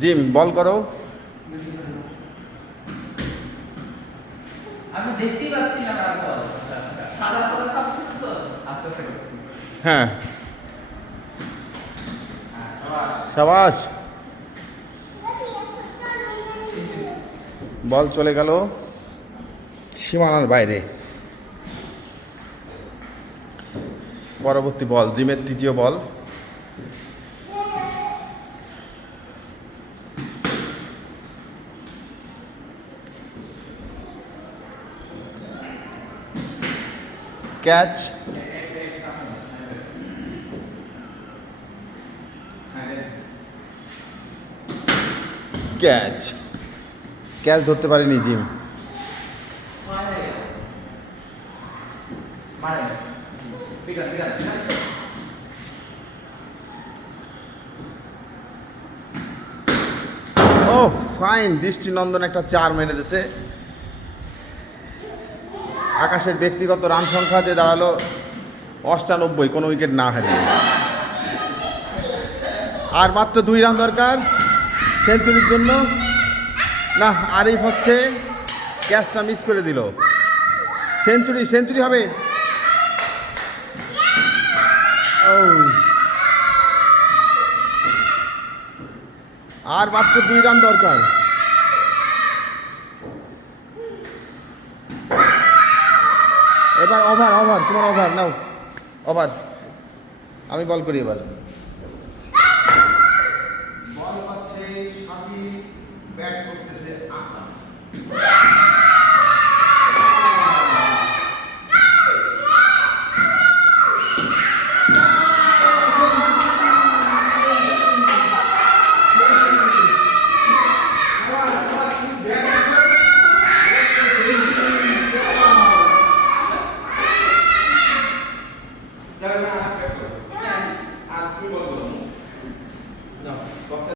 Gym বল করো। আমি দেখতেই পাচ্ছি না আর তো সাদা সাদা সব কিছু তো আস্তে আস্তে করছি। হ্যাঁ আবার সাবাস। বল চলে গেল সীমানার বাইরে। পরবর্তী বল, জিমের তৃতীয় বল। ক্যাচ। ক্যাচ। ক্যাচ ধরতে পারেনি জিম। মারে বিগান বিগান ও ফাইন, দৃষ্টিনন্দন একটা 4 মেরে দিছে। আকাশের ব্যক্তিগত রান সংখ্যা যে দাঁড়ালো 98, কোনো উইকেট না হারিয়ে। আর মাত্র 2 রান দরকার সেঞ্চুরির জন্য। না, আরিফ হচ্ছে ক্যাচটা মিস করে দিল। সেঞ্চুরি, সেঞ্চুরি হবে। ও, আর মাত্র 2 রান দরকার। এবার ওভার, ওভার তোমার ওভার নাও, ওভার। আমি বল করি এবার। বল হচ্ছে শাকিব, ব্যাট করতেছে আকরাম।